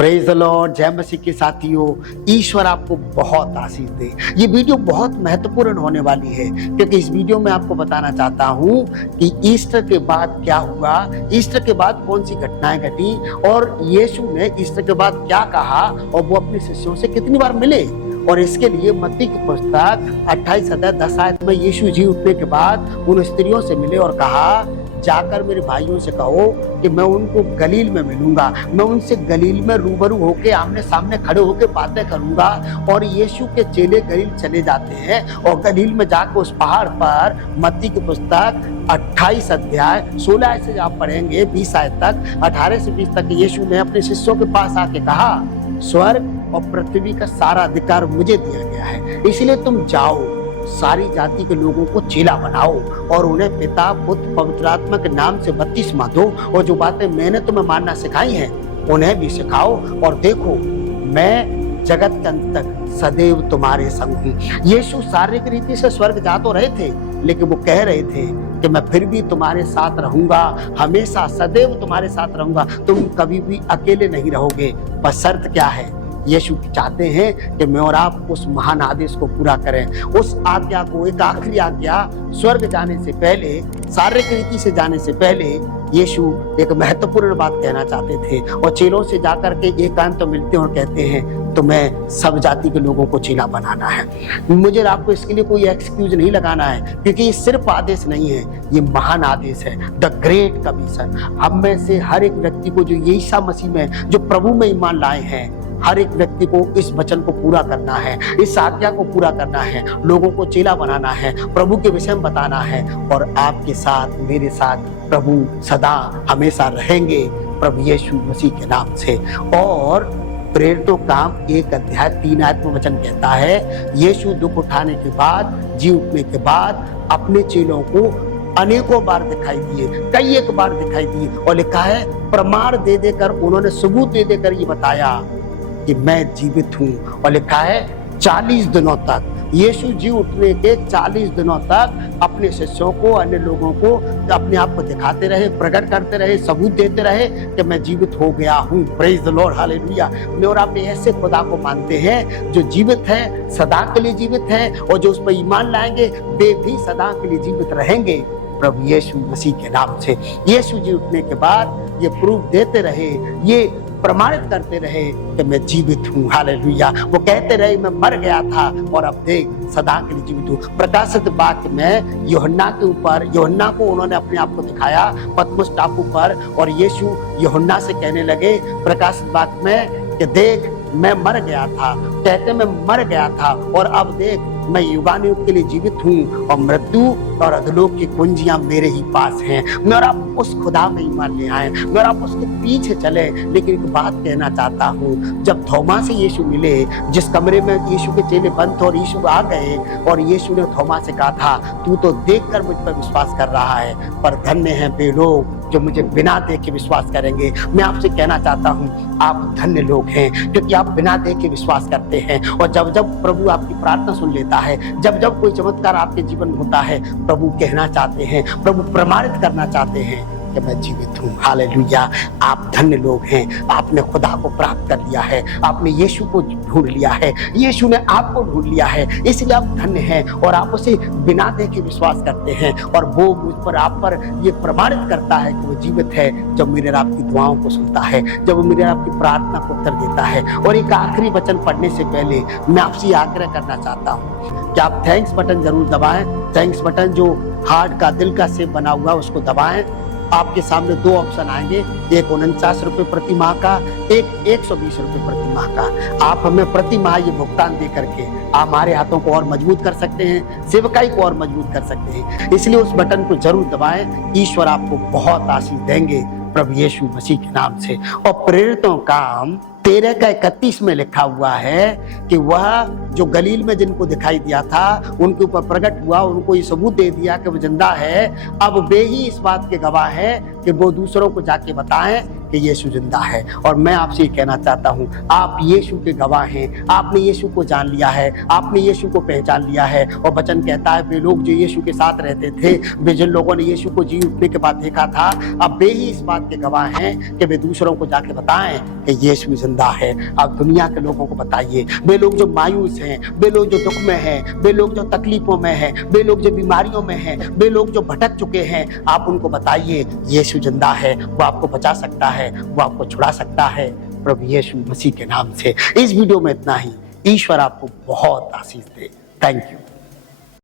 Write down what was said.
Praise the Lord. जय मसीह के साथियों, ईश्वर आपको बहुत आशीष दे। ये वीडियो बहुत महत्वपूर्ण होने वाली है क्योंकि इस वीडियो में आपको बताना चाहता हूँ कि ईस्टर के बाद क्या हुआ, ईस्टर के बाद कौन सी घटनाएं घटी और यीशु ने ईस्टर के बाद क्या कहा और वो अपने शिष्यों से कितनी बार मिले। और इसके लिए मत्ती की पुस्तक 28 अध्याय 10 आयत में यीशु जी उठने के बाद उन स्त्रियों से मिले और कहा, जाकर मेरे भाइयों से कहो कि मैं उनको गलील में मिलूंगा, मैं उनसे गलील में रूबरू होके आमने सामने खड़े होके बातें करूंगा। और यीशु के चेले गलील चले जाते हैं और गलील में जाकर उस पहाड़ पर मत्ती की पुस्तक 28 अध्याय 16 से आप पढ़ेंगे 20 आयत तक, 18 से 20 तक यीशु ने अपने शिष्यों के पास आके कहा, स्वर्ग और पृथ्वी का सारा अधिकार मुझे दिया गया है, इसलिए तुम जाओ, सारी जाति के लोगों को चेला बनाओ और उन्हें पिता पुत्र पवित्र आत्मा के नाम से बपतिस्मा दो और जो बातें मैंने तुम्हें मानना सिखाई हैं उन्हें भी सिखाओ। और देखो, मैं जगत के अंत तक सदैव तुम्हारे संग हूँ। यीशु शारीरिक रीति से स्वर्ग जा तो रहे थे, लेकिन वो कह रहे थे कि मैं फिर भी तुम्हारे साथ रहूंगा, हमेशा सदैव तुम्हारे साथ रहूंगा, तुम कभी भी अकेले नहीं रहोगे। पर शर्त क्या है? यीशु चाहते हैं कि मैं और आप उस महान आदेश को पूरा करें, उस आज्ञा को, एक आखिरी आज्ञा, स्वर्ग जाने से पहले, शारीरिक रीति से जाने से पहले यीशु एक महत्वपूर्ण बात कहना चाहते थे। और चेलों से जाकर के एकांत तो मिलते हैं और कहते हैं, तो मैं सब जाति के लोगों को चेला बनाना है। मुझे आपको इसके लिए कोई एक्सक्यूज नहीं लगाना है, क्योंकि ये सिर्फ आदेश नहीं है, ये महान आदेश है, द ग्रेट कमीशन। हम में से हर एक व्यक्ति को, जो यीशु मसीह में, जो प्रभु में ईमान लाए हैं, हर एक व्यक्ति को इस वचन को पूरा करना है, इस आज्ञा को पूरा करना है, लोगों को चेला बनाना है, प्रभु के विषय में बताना है। और आपके साथ, मेरे साथ प्रभु सदा हमेशा रहेंगे, प्रभु यीशु मसीह के नाम से। और प्रेरितों काम 1 अध्याय 3 आयत में वचन कहता है, यीशु दुख उठाने के बाद, जी उठने के बाद अपने चेलों को अनेकों बार दिखाई दिए, कई एक बार दिखाई दिए। और लिखा है, प्रमाण दे देकर, उन्होंने सबूत दे देकर ये बताया कि मैं जीवित हूँ। और लिखा है 40 दिनों तक, यीशु जी उठने के 40 दिनों तक अपने शिष्यों को, अन्य लोगों को अपने आप को दिखाते रहे, प्रकट करते रहे, सबूत देते रहे कि मैं जीवित हो गया हूँ। Praise the Lord, hallelujah. मैं और आप ऐसे खुदा को मानते हैं जो जीवित है, सदा के लिए जीवित है, और जो उस पर ईमान लाएंगे वे भी सदा के लिए जीवित रहेंगे, प्रभु यीशु मसीह के नाम से। यीशु जी उठने के बाद ये प्रूफ देते रहे, ये प्रमाणित करते रहे कि मैं जीवित हूँ। हालेलुया। वो कहते रहे, मैं मर गया था और अब देख सदा के लिए जीवित हूँ। प्रकाशित वाक्य में यूहन्ना के ऊपर, यूहन्ना को उन्होंने अपने आप को दिखाया पतमुस टापू पर, और यीशु यूहन्ना से कहने लगे प्रकाशित वाक्य में कि देख मैं मर गया था, कहते मैं मर गया था और अब देख मैं युगानुयुग के लिए जीवित हूँ और मृत्यु और अधोलोक की कुंजियां मेरे ही पास हैं। मैं और आप उस खुदा में ईमान ले आए, मैं और आप उसके पीछे चले। लेकिन एक बात कहना चाहता हूँ, जब थोमा से यीशु मिले, जिस कमरे में यीशु के चेले बंद थे और यीशु आ गए, और यीशु ने थोमा से कहा था, तू तो देखकर मुझ पर विश्वास कर रहा है, पर धन्य है वे लोग जो मुझे बिना देखे विश्वास करेंगे। मैं आपसे कहना चाहता हूँ, आप धन्य लोग हैं क्योंकि आप बिना देखे विश्वास करते हैं। और जब जब प्रभु आपकी प्रार्थना सुन लेता है, जब जब कोई चमत्कार आपके जीवन में होता है, प्रभु कहना चाहते हैं, प्रभु प्रमाणित करना चाहते हैं कि मैं जीवित हूँ। हालेलुया। आप धन्य लोग हैं, आपने खुदा को प्राप्त कर लिया है, आपने यीशु को ढूंढ लिया है, यीशु ने आपको ढूंढ लिया है, इसलिए आप धन्य हैं और आप उसे बिना देखे विश्वास करते हैं। और वो मुझ पर, आप पर ये प्रमाणित करता है कि वो जीवित है जब मेरे आपकी दुआओं को सुनता है, जब वो मेरे आपकी प्रार्थना को उत्तर देता है। और एक आखिरी वचन पढ़ने से पहले मैं आपसे आग्रह करना चाहता हूँ कि आप थैंक्स बटन जरूर दबाएं। थैंक्स बटन जो हार्ट का, दिल का शेप बना हुआ, उसको दबाएं। आपके सामने 2 ऑप्शन आएंगे, एक 49 रुपये प्रति माह का, एक 120 रुपये प्रति माह का। आप हमें प्रति माह ये भुगतान दे करके आप हमारे हाथों को और मजबूत कर सकते हैं, सेवकाई को और मजबूत कर सकते हैं। इसलिए उस बटन को जरूर दबाएं। ईश्वर आपको बहुत आशीष देंगे, प्रभु यीशु मसीह के नाम से। और प्रेरितों काम 13 का 31 में लिखा हुआ है कि वह जो गलील में जिनको दिखाई दिया था, उनके ऊपर प्रकट हुआ, उनको ये सबूत दे दिया कि वो जिंदा है। अब वे ही इस बात के गवाह हैं कि वो दूसरों को जाके बताएं कि यीशु जिंदा है। और मैं आपसे ये कहना चाहता हूँ, आप यीशु के गवाह हैं, आपने यीशु को जान लिया है, आपने यीशु को पहचान लिया है। और वचन कहता है, वे लोग जो यीशु के साथ रहते थे, वे जिन लोगों ने यीशु को जी उठने के बाद देखा था, अब वे ही इस बात के गवाह हैं कि वे दूसरों को जाके बताएं कि यीशु जिंदा जिंदा है। आप दुनिया के लोगों को बताइए, वे लोग जो मायूस हैं, वे लोग जो दुख में हैं, वे लोग जो तकलीफों में हैं, वे लोग जो बीमारियों में हैं, वे लोग जो भटक चुके हैं, आप उनको बताइए यीशु जिंदा है, वो आपको बचा सकता है, वो आपको छुड़ा सकता है प्रभु यीशु मसीह के नाम से। इस वीडियो में इतना ही। ईश्वर आपको बहुत आशीष दे। Thank you.